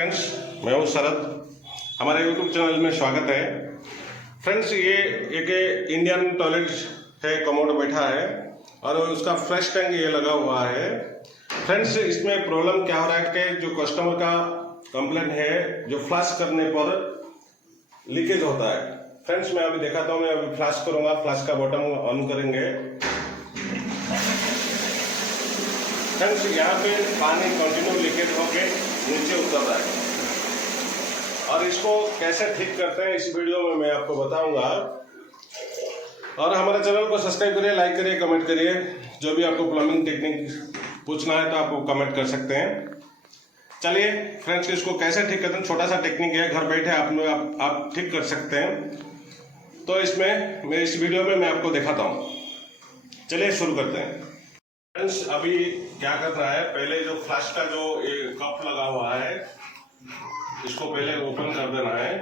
Friends, मैं हूं शरद। हमारे यूट्यूब चैनल में स्वागत है। फ्रेंड्स, ये एक इंडियन टॉयलेट है, कमोड बैठा है और उसका फ्लश टैंक ये लगा हुआ है। फ्रेंड्स, इसमें प्रॉब्लम क्या हो रहा है कि जो कस्टमर का कंप्लेंट है, जो फ्लश करने पर लीकेज होता है। फ्रेंड्स, मैं अभी दिखाता हूँ। मैं अभी फ्लश करूंगा, फ्लश का बटन ऑन करेंगे। फ्रेंड्स, यहाँ पे पानी कंटिन्यू लीकेज होके नीचे उतर रहा है और इसको कैसे ठीक करते हैं इस वीडियो में मैं आपको बताऊंगा। और हमारे चैनल को सब्सक्राइब करिए, लाइक करिए, कमेंट करिए। जो भी आपको प्लम्बिंग टेक्निक पूछना है तो आप कमेंट कर सकते हैं। चलिए फ्रेंड्स, इसको कैसे ठीक करते हैं, छोटा सा टेक्निक है, घर बैठे आप ठीक कर सकते हैं। तो इसमें मैं इस वीडियो में मैं आपको दिखाता हूँ। चलिए शुरू करते हैं। फ्रेंड्स, अभी क्या करना है, पहले जो फ्लश का जो कप लगा हुआ है इसको पहले ओपन कर देना है।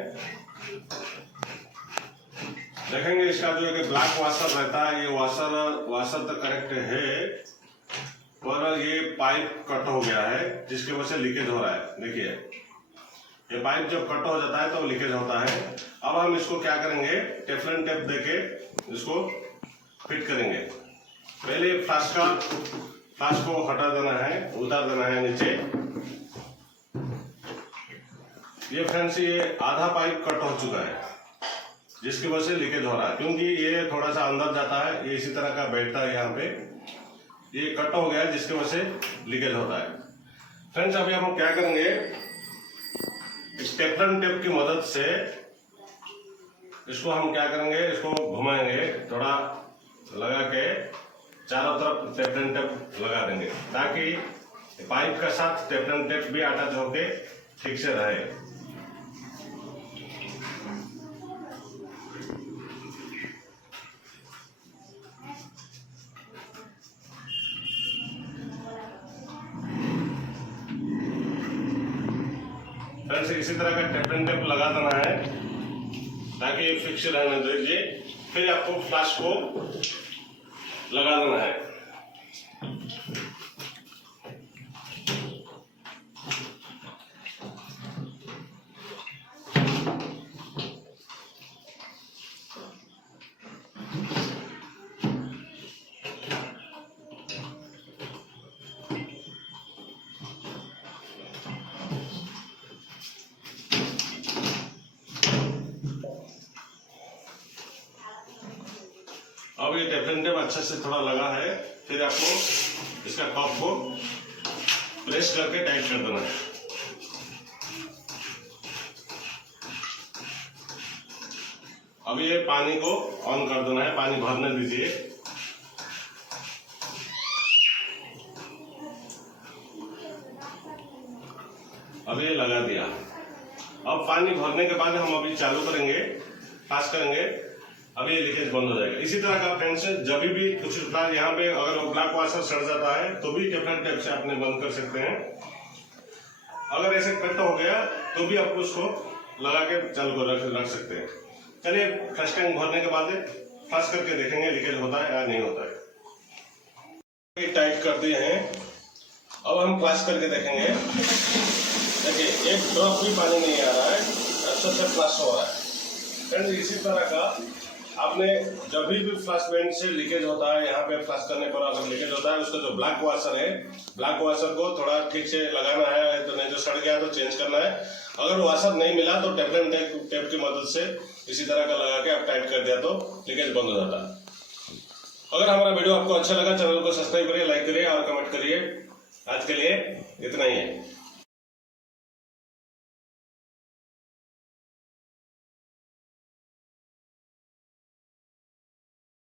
देखेंगे इसका जो एक ब्लैक वाशर रहता है, ये वाशर तो करेक्ट है, पर ये पाइप कट हो गया है जिसकी वजह से लीकेज हो रहा है। देखिए, ये पाइप जब कट हो जाता है तो लीकेज होता है। अब हम इसको क्या करेंगे, टेफ्लॉन टेप देके इसको फिट करेंगे। पहले फ्लश को हटा देना है, उतार देना है नीचे। ये फ्रेंड्स, ये आधा पाइप कट हो चुका है जिसकी वजह से लीकेज हो रहा है, क्योंकि ये थोड़ा सा अंदर जाता है, ये इसी तरह का बैठता है यहाँ पे। ये कट हो गया है जिसकी वजह से लीकेज होता है। फ्रेंड्स, अभी हम क्या करेंगे, टेफ्लॉन टेप की मदद से इसको हम क्या करेंगे, इसको घुमाएंगे, थोड़ा लगा के चारों तरफ टेफ्लॉन टेप लगा देंगे ताकि पाइप के साथ टेफ्लॉन टेप भी अटैच होके ठीक से रहे। फ्रेंड्स, इसी तरह का टेफ्लॉन टेप लगा देना है ताकि ये फिक्स रहने दीजिए। फिर आपको फ्लश को लगा देना है। अब ये टेफ्लॉन टेप अच्छे से थोड़ा लगा है, फिर आपको इसका कप को प्रेस करके टाइट कर देना है। अब ये पानी को ऑन कर देना है, पानी भरने दीजिए। अब ये लगा दिया। अब पानी भरने के बाद हम अभी चालू करेंगे, पास करेंगे। अब ये लीकेज बंद हो जाएगा। इसी तरह का फ्रेंड्स, जब भी कुछ यहाँ पे अगर ब्लैक वाशर सड़ जाता है तो भी टेफ्लॉन टेप से आपने बंद कर सकते हैं। अगर ऐसे कट हो गया तो भी आप उसको लगा के चालू कर रख सकते हैं। चलिए, फ्लश टैंक भरने के बाद फ्लश करके देखेंगे लीकेज होता है या नहीं होता है। टाइट कर दिए हैं, अब हम फ्लश करके देखेंगे। देखिए, एक ड्रॉप भी पानी नहीं आ रहा है, अच्छे से फ्लश हो रहा है। फ्रेंड्स, इसी तरह का आपने जब भी फ्लश वेंट से लीकेज होता है, यहाँ पे फ्लश करने पर अगर लीकेज होता है, उसका जो ब्लैक वाशर है, ब्लैक वाशर को थोड़ा ठीक से लगाना है, तो नहीं तो सड़ गया तो चेंज करना है। अगर वाशर नहीं मिला तो टेफ्लॉन टेप की मदद से इसी तरह का लगा के आप टाइट कर दिया तो लीकेज बंद हो जाता है। अगर हमारा वीडियो आपको अच्छा लगा, चैनल को सब्सक्राइब करिए, लाइक करिए और कमेंट करिए। आज के लिए इतना ही है।